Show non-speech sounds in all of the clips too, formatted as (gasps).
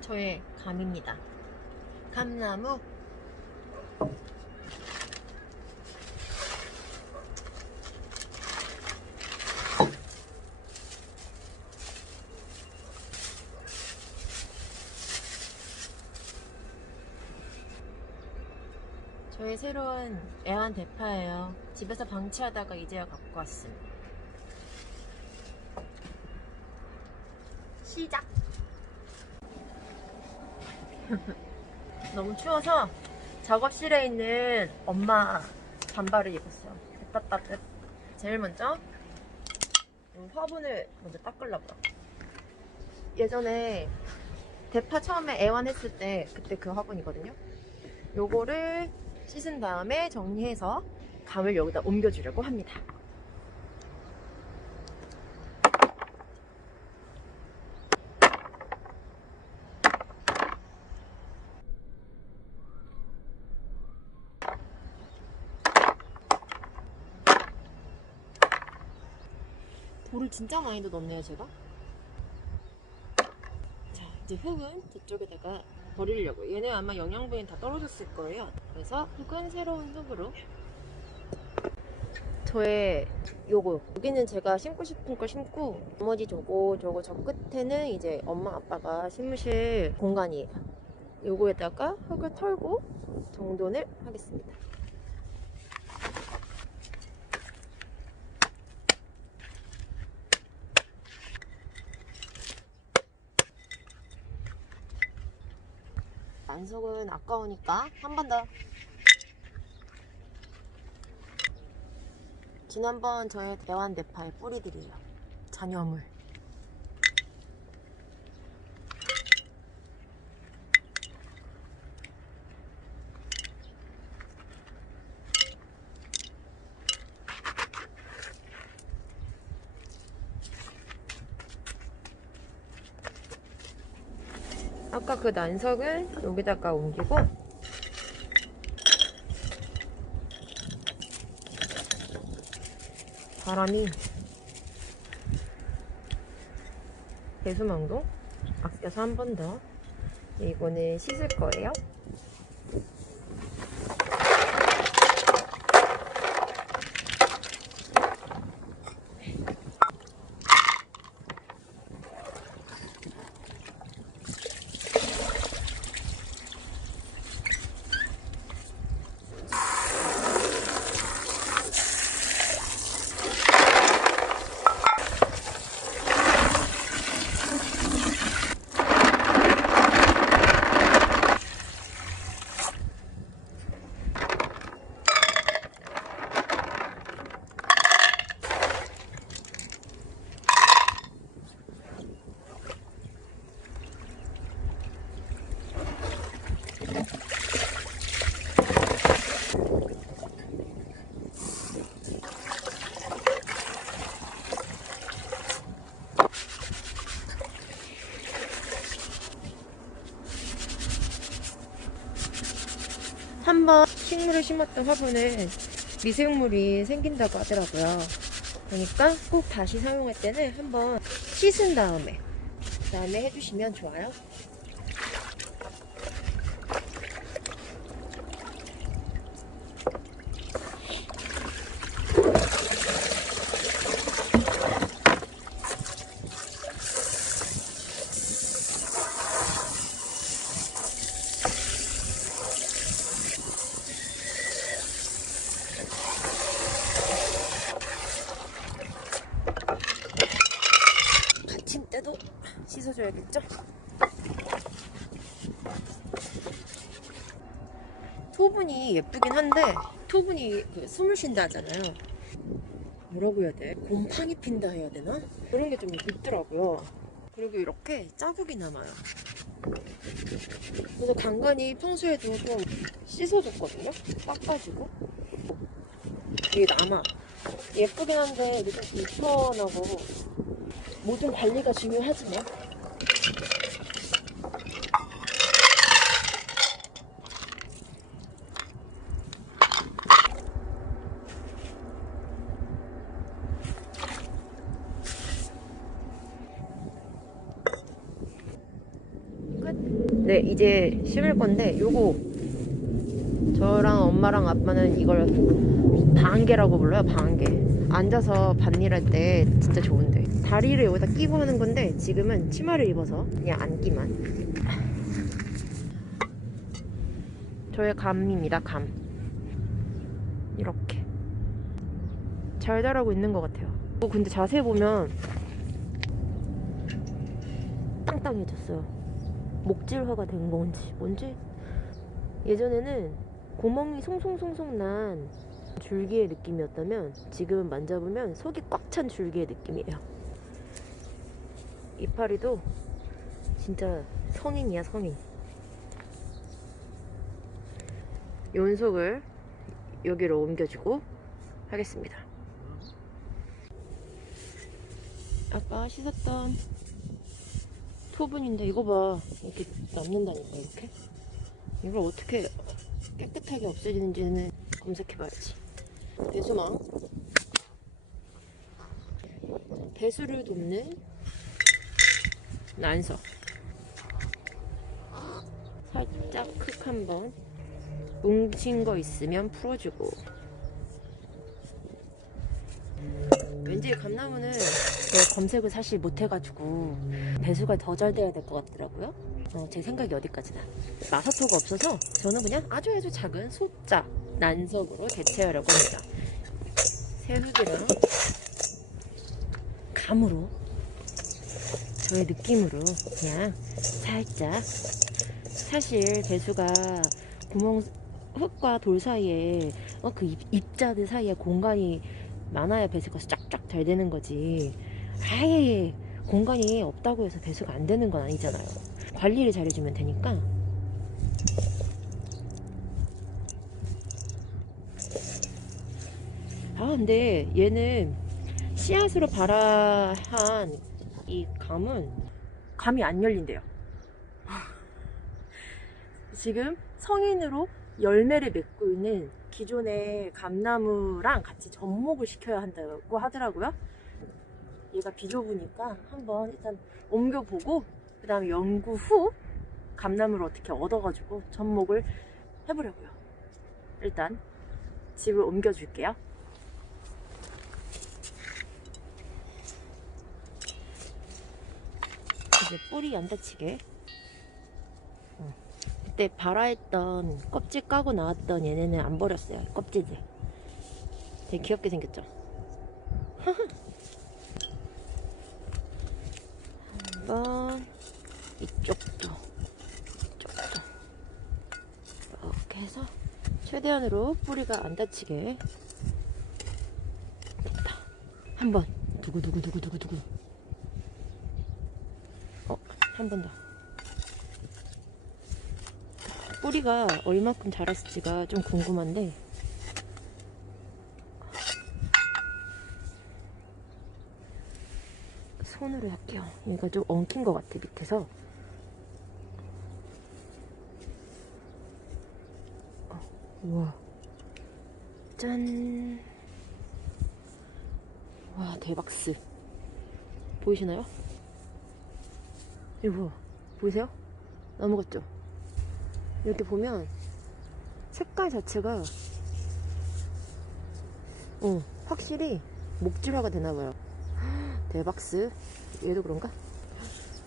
저의 감입니다. 감나무. 저의 새로운 애완 대파예요. 집에서 방치하다가 이제야 갖고 왔음. 시작! (laughs) 너무 추워서 작업실에 있는 엄마 반바를 입었어요. 따따뜻. 제일 먼저 이 화분을 먼저 닦으려고요. 예전에 대파 처음에 애완했을 때 그때 그 화분이거든요. 요거를 씻은 다음에 정리해서 감을 여기다 옮겨주려고 합니다. 돌을 진짜 많이 넣었네요, 제가. 자, 이제 흙은 저쪽에다가 버리려고. 얘네 아마 영양분이 다 떨어졌을 거예요. 그래서 흙은 새로운 흙으로. 저의 요거. 여기는 제가 심고 싶은 거 심고, 나머지 저거, 저거 저 끝에는 이제 엄마 아빠가 심으실 공간이에요. 요거에다가 흙을 털고 정돈을 하겠습니다. 안석은 아까우니까 한 번 더. 지난번 저의 대환 대파의 뿌리들이에요. 잔여물. 아까 그 난석을 여기다가 옮기고. 바람이. 배수망도? 아껴서 한 번 더. 이거는 씻을 거예요 한번 식물을 심었던 화분에 미생물이 생긴다고 하더라고요. 그러니까 꼭 다시 사용할 때는 한번 씻은 다음에 그 다음에 해주시면 좋아요. 받침대도 씻어줘야겠죠? 토분이 예쁘긴 한데 토분이 그 숨을 쉰다 하잖아요 뭐라고 해야 돼? 곰팡이 핀다 해야 되나? 그런 게 좀 있더라고요 그리고 이렇게 자국이 남아요 그래서 간간히 평소에도 좀 씻어줬거든요 닦아주고 이게 남아 예쁘긴 한데 이게 좀 불편하고 모든 관리가 중요하지만 네, 이제 심을 건데 요거 저랑 엄마랑 아빠는 이걸 방개라고 불러요. 방개. 앉아서 밭일할 때 진짜 좋은데 다리를 여기다 끼고 하는 건데 지금은 치마를 입어서 그냥 앉기만. 저의 감입니다. 감. 이렇게 잘 자라고 있는 것 같아요. 어, 근데 자세히 보면 땅땅해졌어요. 목질화가 된 건지 뭔지 예전에는 구멍이 송송송송 난 줄기의 느낌이었다면 지금은 만져보면 속이 꽉 찬 줄기의 느낌이에요. 이파리도 진짜 성인이야 성인. 연속을 여기로 옮겨주고 하겠습니다. 아까 씻었던 토분인데 이거 봐. 이렇게 남는다니까 이렇게. 이걸 어떻게 깨끗하게 없애지는지는 검색해봐야지. 배수망. 배수를 돕는 난서. 살짝 흙 한번 뭉친 거 있으면 풀어주고 왠지 감나무는 검색을 사실 못해가지고 배수가 더 잘 돼야 될 것 같더라고요. 어, 제 생각이 어디까지나. 마사토가 없어서 저는 그냥 아주 아주 작은 소자 난석으로 대체하려고 합니다. 새우기랑 감으로 저의 느낌으로 그냥 살짝. 사실 배수가 구멍 흙과 돌 사이에 어, 그 입, 입자들 사이에 공간이 많아야 배수가 쫙쫙 잘 되는 거지. 아예 공간이 없다고 해서 배수가 안 되는 건 아니잖아요. 관리를 잘해주면 되니까. 아 근데 얘는 씨앗으로 발아한 이 감은 감이 안 열린대요. 지금 성인으로 열매를 맺고 있는 기존의 감나무랑 같이 접목을 시켜야 한다고 하더라고요. 얘가 비좁으니까 한번 일단 옮겨보고 그 다음에 연구 후 감나무를 어떻게 얻어가지고 접목을 해보려고요. 일단 집을 옮겨줄게요. 이제 뿌리 안 다치게 그때 발아했던 껍질 까고 나왔던 얘네는 안 버렸어요. 껍질들. 되게 귀엽게 생겼죠? (laughs) 한번 이쪽도 이쪽도 이렇게 해서 최대한으로 뿌리가 안 다치게 됐다. 한번 두구두구두구두구두구 어, 한 번 더. 뿌리가 얼마큼 자랐을지가 좀 궁금한데 손으로 할게요 얘가 좀 엉킨 것 같아 밑에서 어, 우와 짠 와, 대박스. 보이시나요? 이거 봐. 보이세요? 넘어갔죠? 이렇게 보면 색깔 자체가 어, 확실히 목질화가 되나봐요. (gasps) 대박스. 얘도 그런가?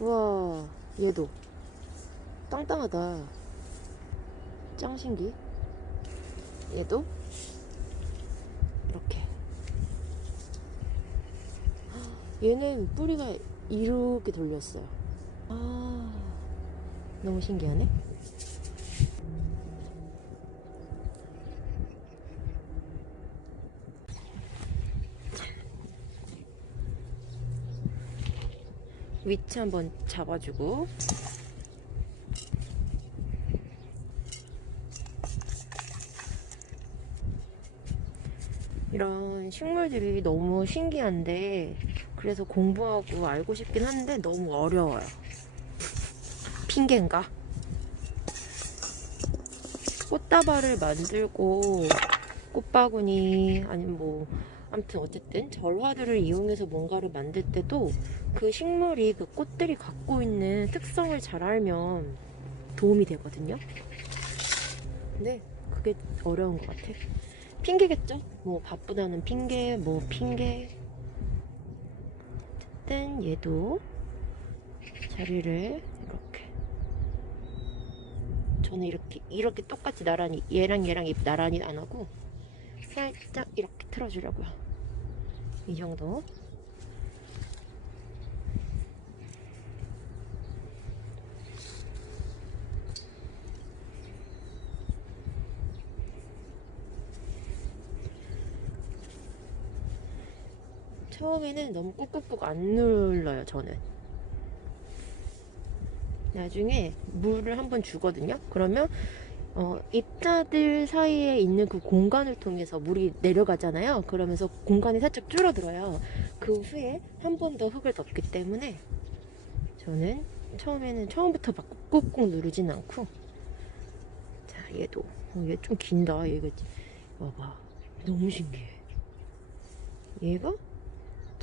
우와, 얘도 땅땅하다. 짱신기. 얘도 이렇게. (gasps) 얘는 뿌리가 이렇게 돌렸어요. 아, 너무 신기하네. 위치 한번 잡아주고 이런 식물들이 너무 신기한데 그래서 공부하고 알고 싶긴 한데 너무 어려워요 핑계인가? 꽃다발을 만들고 꽃바구니 아니면 뭐 아무튼 어쨌든 절화들을 이용해서 뭔가를 만들 때도 그 식물이 그 꽃들이 갖고 있는 특성을 잘 알면 도움이 되거든요. 근데 그게 어려운 것 같아. 핑계겠죠? 뭐 바쁘다는 핑계, 뭐 핑계. 어쨌든 얘도 자리를 이렇게 저는 이렇게 이렇게 똑같이 나란히 얘랑 얘랑 입 나란히 안 하고 살짝 이렇게 틀어주려고요. 이 정도. 처음에는 너무 꾹꾹꾹 안 눌러요, 저는. 나중에 물을 한번 주거든요. 그러면 어, 입자들 사이에 있는 그 공간을 통해서 물이 내려가잖아요. 그러면서 공간이 살짝 줄어들어요. 그 후에 한 번 더 흙을 덮기 때문에 저는 처음에는 처음부터 막 꾹꾹 누르진 않고 자 얘도 어, 얘 좀 긴다 얘가 봐봐 너무 신기해 얘가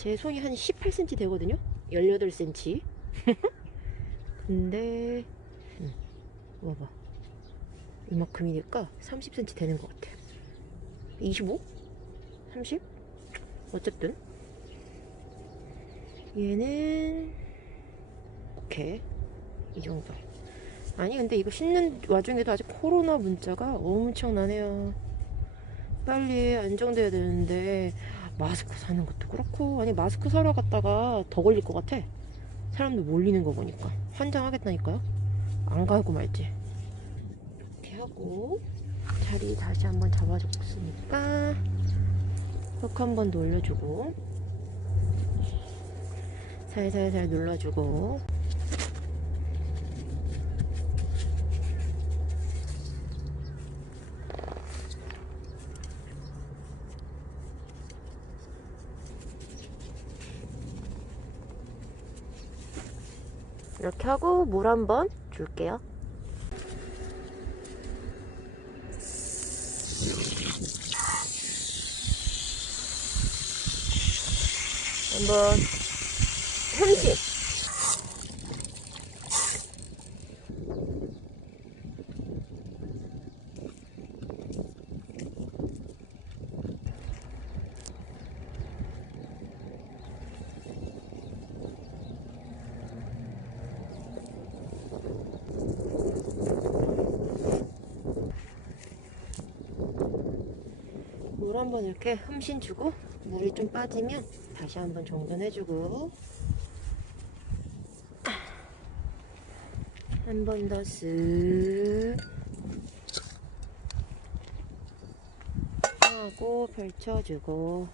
제 손이 한 18cm 되거든요? 18cm (laughs) 근데 음, 봐봐. 이만큼이니까 30cm 되는 것 같아. 25? 30? 어쨌든. 얘는 이렇게 이 정도. 아니 근데 이거 신는 와중에도 아직 코로나 문자가 엄청나네요. 빨리 안정돼야 되는데 마스크 사는 것도 그렇고 아니 마스크 사러 갔다가 더 걸릴 것 같아. 사람들 몰리는 거 보니까. 환장하겠다니까요. 안 가고 말지. 이렇게 하고 자리 다시 한번 잡아줬으니까 흙 한번 돌려주고 살살살 눌러주고 이렇게 하고 물 한 번 줄게요. 한번 30 한번 이렇게 흠신 주고 물이 좀 빠지면 다시 한번 정돈해주고. 한 번 더 쓱 하고 펼쳐주고.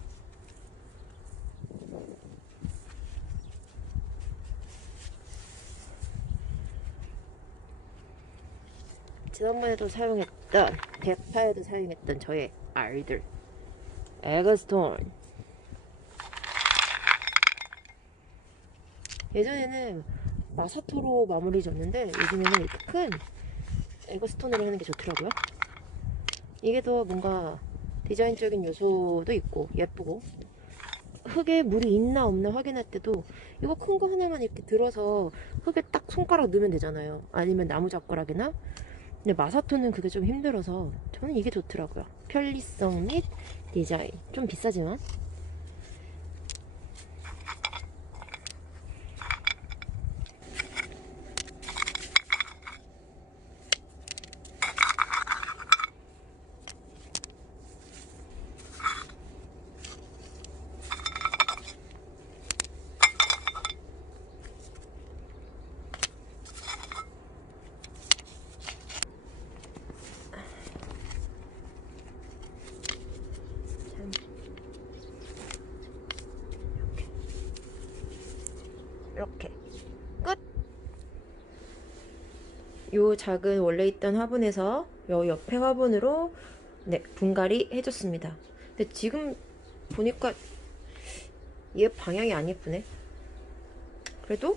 지난번에도 사용했던 대파에도 사용했던 저의 알들 에그스톤 예전에는 마사토로 마무리 졌는데 요즘에는 이렇게 큰 에그스톤으로 하는 게 좋더라고요. 이게 더 뭔가 디자인적인 요소도 있고 예쁘고 흙에 물이 있나 없나 확인할 때도 이거 큰 거 하나만 이렇게 들어서 흙에 딱 손가락 넣으면 되잖아요. 아니면 나무 젓가락이나 근데 마사토는 그게 좀 힘들어서 저는 이게 좋더라고요. 편리성 및 디자인. 좀 비싸지만 작은 원래 있던 화분에서 요 옆에 화분으로 네 분갈이 해줬습니다. 근데 지금 보니까 얘 방향이 안 예쁘네. 그래도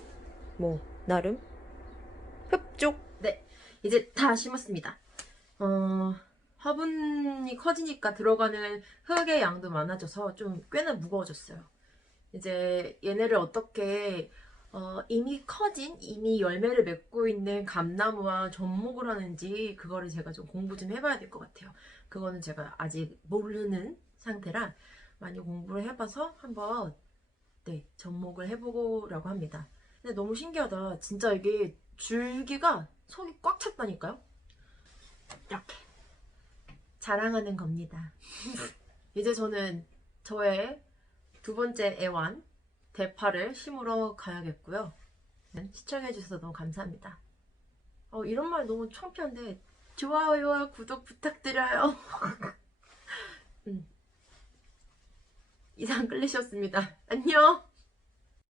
뭐 나름 흡족. 네 이제 다 심었습니다. 어 화분이 커지니까 들어가는 흙의 양도 많아져서 좀 꽤나 무거워졌어요. 이제 얘네를 어떻게 어, 이미 커진, 이미 열매를 맺고 있는 감나무와 접목을 하는지 그거를 제가 좀 공부 좀 해봐야 될 것 같아요. 그거는 제가 아직 모르는 상태라 많이 공부를 해봐서 한번 네, 접목을 해보려고 합니다. 근데 너무 신기하다. 진짜 이게 줄기가 속이 꽉 찼다니까요? 이렇게 자랑하는 겁니다. (laughs) 이제 저는 저의 두 번째 애완 대파를 심으러 가야겠고요. 시청해주셔서 너무 감사합니다. 어, 이런 말 너무 창피한데 좋아요와 구독 부탁드려요. (laughs) 음. 이상 클리셨습니다. 안녕!